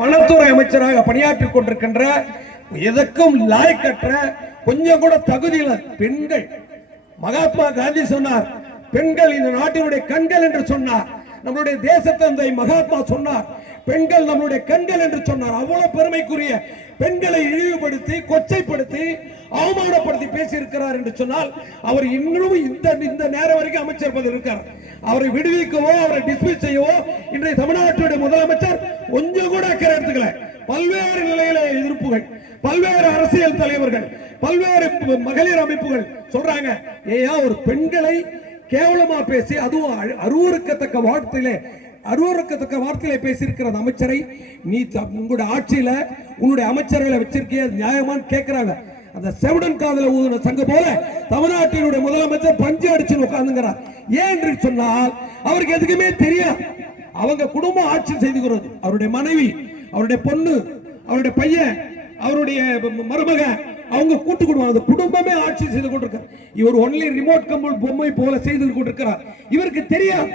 வனத்துறை அமைச்சராக பணியாற்றிக் கொண்டிருக்கின்ற எதற்கும் லாய்க்கற்ற கொஞ்சம் கூட தகுதியில பெண்கள். மகாத்மா காந்தி சொன்னார் பெண்கள் இந்த நாட்டினுடைய கண்கள் என்று சொன்னார். நம்மளுடைய தேசத்தந்தை மகாத்மா சொன்னார் பெண்கள் நம்மளுடைய கண்கள் என்று சொன்னார். அவ்வளவு பெருமைக்குரிய பெண்களை இழிவுபடுத்தி கொச்சைப்படுத்தி அவமானப்படுத்தி பேசியிருக்கிறார் என்று சொன்னால் அவர் இன்னும் இந்த இந்த நேரம் வரைக்கும் அமைச்சர் பதவி இருக்கார். அவரை விடுவிக்கவோ அவரை டிஸ்மிஸ் செய்யவோ இன்றைய தமிழ்நாட்டுடைய முதலமைச்சர் கொஞ்சம் கூட அக்கறை எடுத்துக்கல. பல்வேறு நிலையில எதிர்ப்புகள் பல்வேறு அரசியல் தலைவர்கள் பல்வேறு மகளிர் அமைப்புகள் சொல்றாங்க ஏயா ஒரு பெண்களை கேவலமா பேசி அதுவும் அருவறுக்கத்தக்க அருவருக்கத்தக்க வார்த்தையிலே அருவருக்கத்தக்க வார்த்தையில பேசியிருக்கிற அமைச்சரை நீ உங்களுடைய ஆட்சியில உன்னுடைய அமைச்சர்களை வச்சிருக்கிய அது நியாயமான்னு கேட்கிறாங்க அந்த செவடன் காதல ஊதுன சங்க போல தமிழ்நாட்டினுடைய முதலமைச்சர் பஞ்சு அடிச்சு உட்கார்ந்துங்கிறார். ஏன் என்று சொன்னால் அவருக்கு எதுக்குமே தெரியாது. அவங்க குடும்பம் ஆட்சி செய்துகிறது அவருடைய மனைவி அவருடைய பொண்ணு அவருடைய பையன் அவருடைய மருமக அவங்க கூட்டு குடும்பம். அந்த குடும்பமே ஆட்சி செய்து கொண்டிருக்கார் இவர் ஒன்லி ரிமோட் கம்பல் பொம்மை போல செய்து கொண்டிருக்கிறார். இவருக்கு தெரியாது.